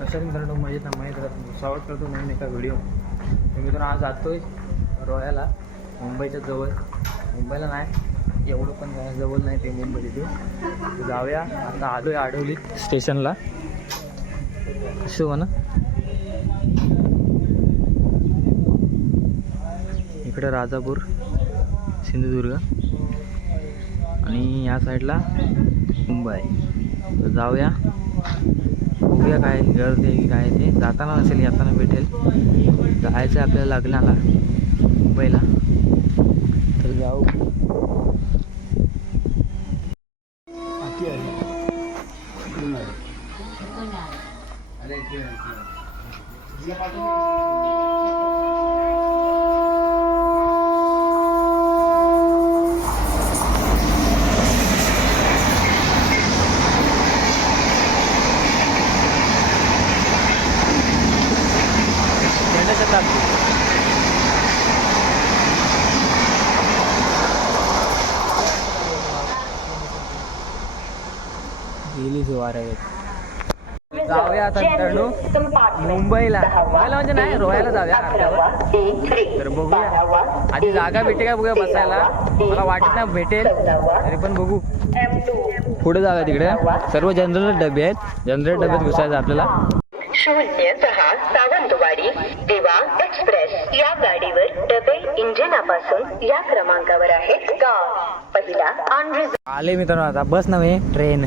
कशा मित्रांनो मजेत ना माहीत स्वागत करतो म्हणून एका व्हिडिओ तर मित्रांनो आज जातोय रोह्याला मुंबईच्या जवळ. मुंबईला नाही एवढं पण काय जवळ नाही ते मुंबई तिथे जाऊया. आता आलोय आडवली स्टेशनला. कसं हो ना इकडं राजापूर सिंधुदुर्ग आणि या साईडला मुंबई. जाऊया. बघूया काय गर्दी आहे काय ते. जाताना असेल येताना भेटेल. जायचं आहे आपल्याला लग्नाला मुंबईला तर जाऊ. झेंडा शताब्दी गेली जाऊया आता मित्रांनो मुंबईला. मुंबईला म्हणजे नाही रोह्याला जाऊया आपल्यावर तर बघूया. आधी जागा भेटे का बघूया बसायला? मला वाटत नाही भेटेल. तरी पण बघू. पुढे जाऊया तिकडे. सर्व जनरल डबे आहेत. जनरल डब्यात घुसायचं आपल्याला. शून्य सहा सावंतवाडी दिवा एक्सप्रेस या गाडीवर डबे इंजिनापासून या क्रमांकावर आहे गाव पहिला अनरिझर्व आले मित्रांनो आता. बस नव्हे ट्रेन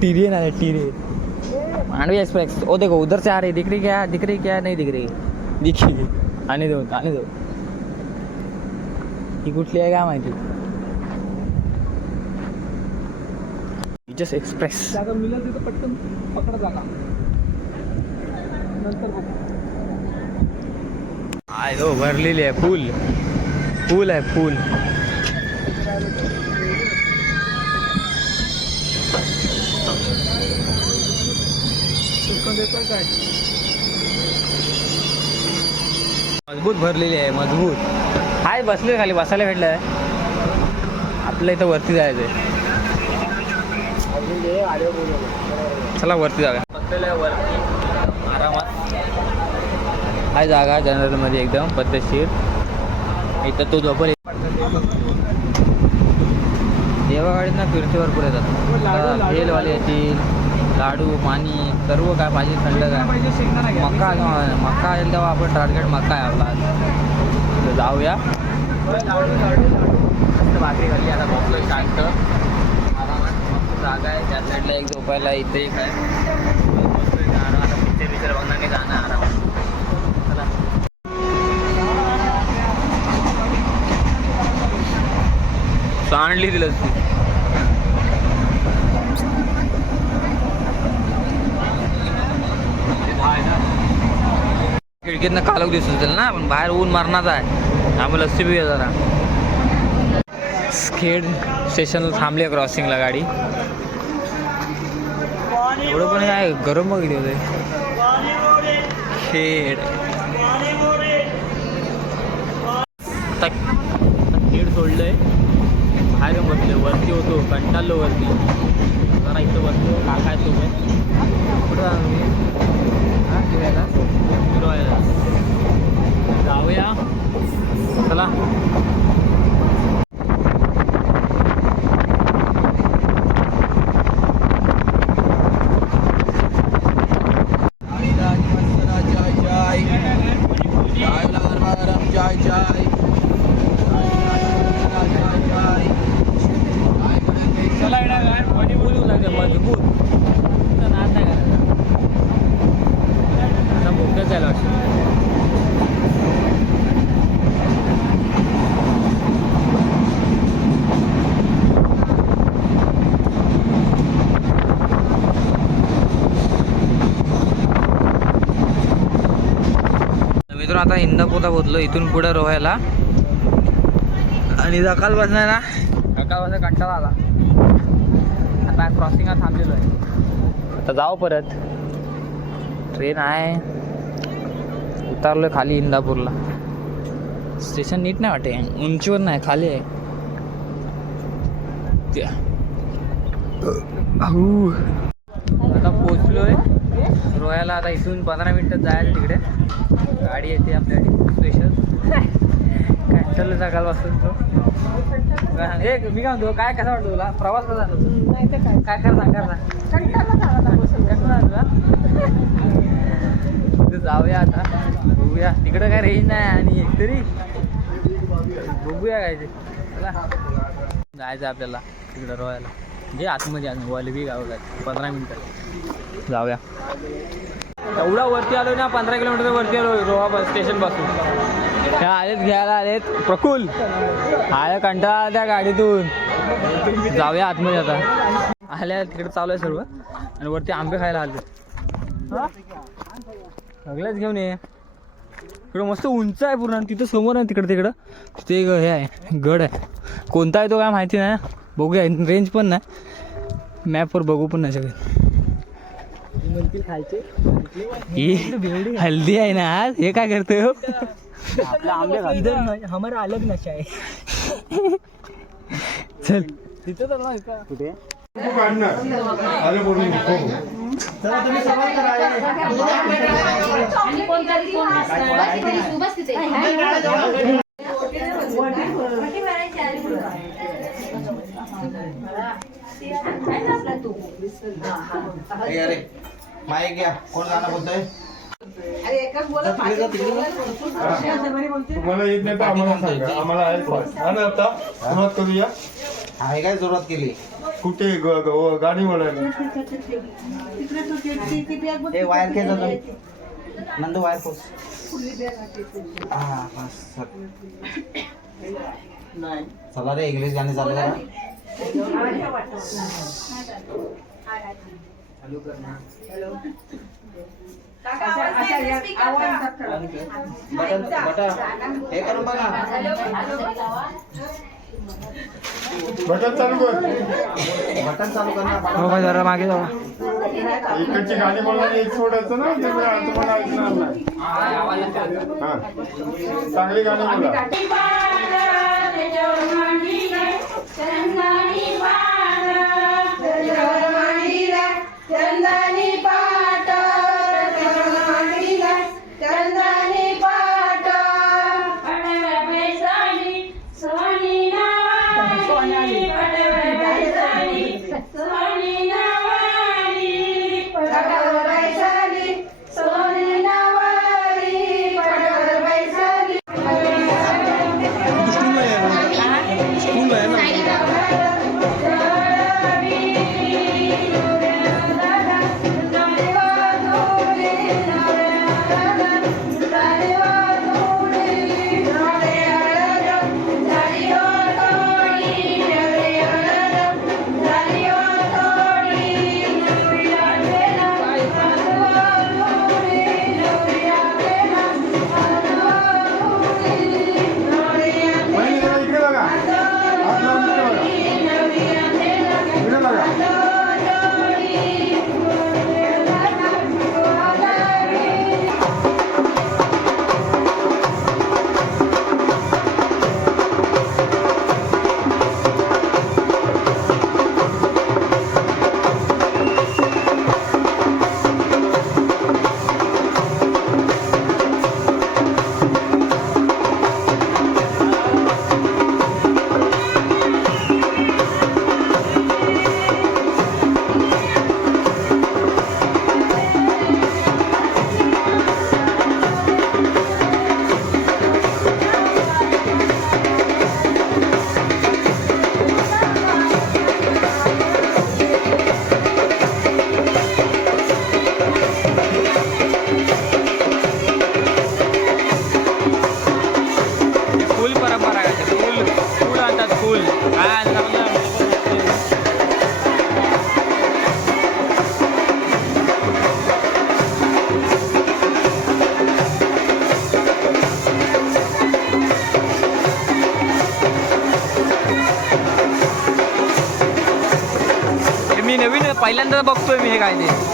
टीरेन आले टीरेन मांडवी एक्सप्रेस. ओ देखो उधर से आ रही दिख रही क्या दिख रही क्या नहीं दिख रही दिखी. आने दो आने दो ही कुठली आहे काय माहिती? Just express. जागा मिळेल तिथं पटकन पकडा जागा आय हो भरलेली आहे फुल. फुल आहे फुल. मजबूत भरलेली आहे मजबूत. हाय बसले खाली बसायला भेटलं आहे आपल्या इथं वरती जायचं आहे चला वरती जाऊया. बसलेलं आहे वरती हाय जागा जनरलमध्ये एकदम पद्धतशीर. इथं तो झोपल. देवागाडीत ना फिरते भरपूर येतात. भेलवाले येतील लाडू पाणी सर्व काय पाहिजे थंड काय मक्का मक्का येईल तेव्हा आपण टार्गेट मक्का आहे आपला. तर जाऊया. भाकरी खाल्ली आता शांत. जागा आहे. त्या साईडला एक झोपायला इथे एक आहे. पिक्चर पिक्चर बघणार नाही जाणार आरामात चला मांडली दिलं ती. खिडकीतनं कालक दिसत असेल ना पण बाहेर ऊन मारणाच आहे. आम्ही लस्सी पिऊया जरा. खेड स्टेशनला थांबली आहे क्रॉसिंगला गाडी. एवढं पण काय गरम बघितले होते खेड. आता खेड सोडलंय. बाहेर बसले वरती होतो कंटाळलो वरती. जरा इथं बसलो काका आहे सोबत. कुठं जाणार मी हां फिरायला? फिरवायला. जाऊया. चला मजबूत होऊ लागते मजबूत नुसतं नाद नाही करायचा आता मोठं जायला वाटतं मित्र आता इंदापूरला पोहोचलो इथून पुढे रोहायला. आणि सकाळ बसणार ना सकाळ कंटाळा आला. आता क्रॉसिंगला थांबलेलो आहे. आता जाऊ परत. ट्रेन आहे. उतारलोय खाली इंदापूरला. स्टेशन नीट नाही वाटे उंचीवर नाही खाली आहे. आता पोचलोय रोह्याला आता इथून पंधरा मिनटात जायचं तिकडे. गाडी येते आपल्याकडे स्पेशल काय चाललं सकाळपासून तो? ए मी काय म्हणतो काय कसं वाटतं तुला? प्रवास कसा झाला काय? काय कर सांग कर. जाऊया आता बघूया. तिकडं काय रेंज नाही आणि तरी. बघूया काय ते. जायचं आपल्याला तिकडं रोहायला म्हणजे आतमध्ये अजून वलवी गाव काय पंधरा मिनटं. जाऊया. एवढा वरती आलो ना पंधरा किलोमीटर वरती आलो रोहा बस स्टेशनपासून. ह्या आलेत घ्यायला आलेत. प्रकुल आल्या कंटाळा त्या गाडीतून. जाऊया आतमध्ये आता. आल्या तिकडे चालू आहे सर्व. आणि वरती आंबे खायला आले सगळ्याच घेऊन ये. इकडं मस्त उंच आहे पूर्ण आणि तिथं समोर आहे तिकडं तिकडं. तिथे एक हे आहे गड आहे. कोणता आहे तो काय माहिती नाही. बघूया रेंज पण नाही. मॅपवर बघू पण नाही सगळे म्हणतील खायचे ही हल्दी आहे ना आज? हे काय करतो इधर हमारा अलग नशा आहे. चल. तिथे कुठे? अरे. माईक घ्या. कोण गाणं बोलतोय? तुम्हाला येत नाही तर आम्हाला सांगा. आम्हाला आहे पण. हा ना आता सुरुवात करूया. आहे काय सुरुवात केली? कुठे ग- ग- गाडी वळायला वायर खेच नंदू वायर हा हा सर चला रे इंग्लिश गाणी चालू करा. बटन बटन हे करून बघा. बटन चालू कर. बटन चालू कर ना हो जरा मागे जाऊ. इकडची गाणी बोलणार एक सोडायचं ना तुम्हाला ऐकणार नाही. हा. चांगली गाणी बोला. i Annie. बघतोय मी हे काय ते.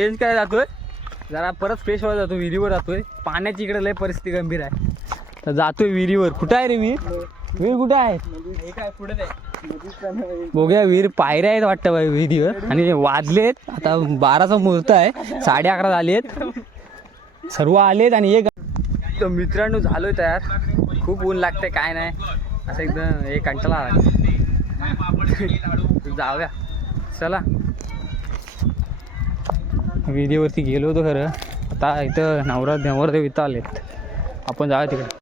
चेंज करायला जातोय. जरा परत फ्रेश व्हायला जातो विहिरीवर जातोय. पाण्याची इकडे लय परिस्थिती गंभीर आहे. तर जातोय विहिरीवर. कुठं आहे रे विहीर? विहीर कुठे आहे? बघूया विहीर पायऱ्या आहेत वाटतं बाई विहिरीवर. आणि वाजलेत आता बाराचा मुहूर्त आहे. साडे अकरा झाले आहेत. सर्व आलेत आणि एक तर मित्रांनो झालोय तयार. खूप ऊन लागते काय नाही. असं एकदम हे कंटाळा जाऊया. चला. विधीवरती गेलो होतो खरं. आता इथं नवरा नवरदेव इथं आलेत. आपण जाऊया तिकडे.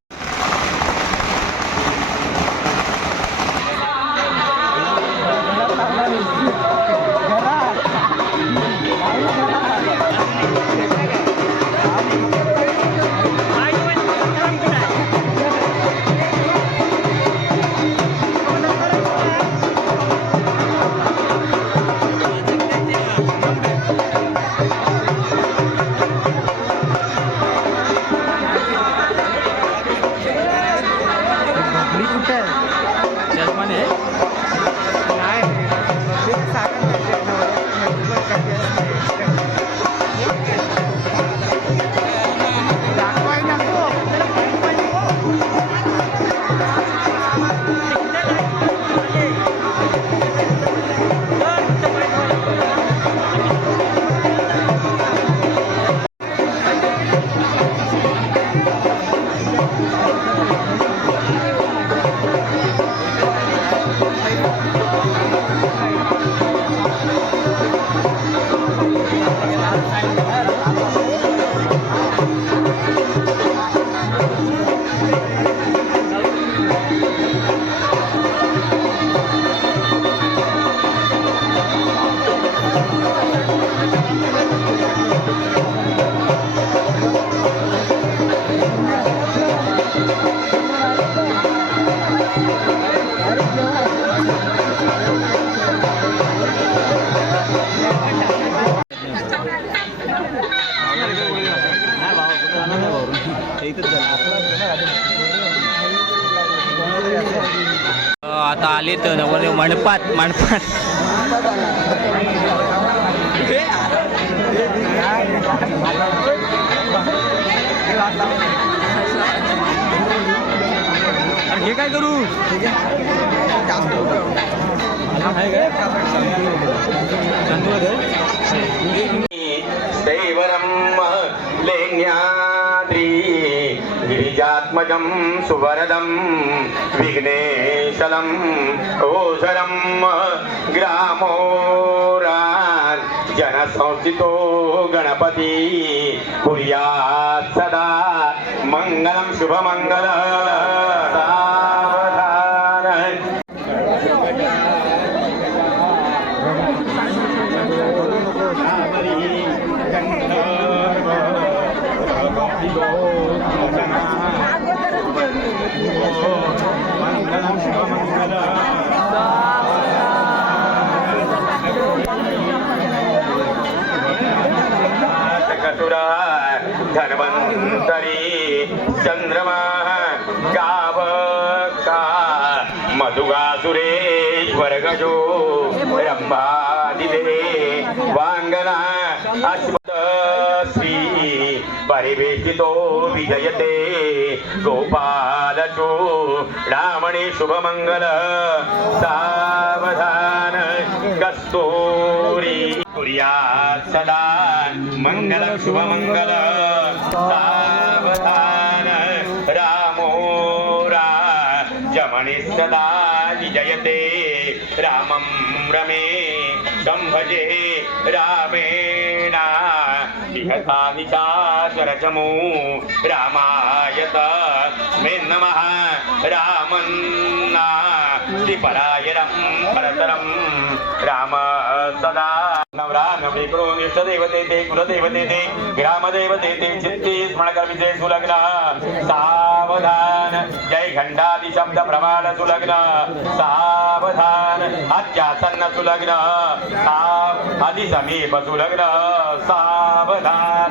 मंडपात मंडपात अरे हे काय करू आहे काय? गिरिजात्मजं सुवरदं विघ्नेशलम् ओशरं ग्रामोरान् जनसंस्थितो गणपती कुर्यात् सदा मङ्गलं शुभमङ्गल धन्वंतरी चंद्रमा गाव का? मधुगा सुरेश्वर गजो रम्भादिदे वाङ्गना अश्वत श्री परिवेशितो विजयते। गोपालचो रामणे शुभमङ्गल सावधान कस्तोरी कुर्यात् सदा मङ्गलं शुभमङ्गल। सावधान रामो राजमणि सदा विजयते। रामं रमे संभजे रामेण। इहसामिताचरचमो रामायत। मे नमः रामन्ना। त्रिपरायणं परतरं राम सदा। नवरा नवरी करून इष्टदेवते ते कुलदेवते ते ग्रामदेवते ते सुलग्न। सावधान। जय घंटादि शब्द प्रमाण सुलग्न। सावधान। अत्यासन्न सुलग्न। साव अति समीप सुलग्न। सावधान।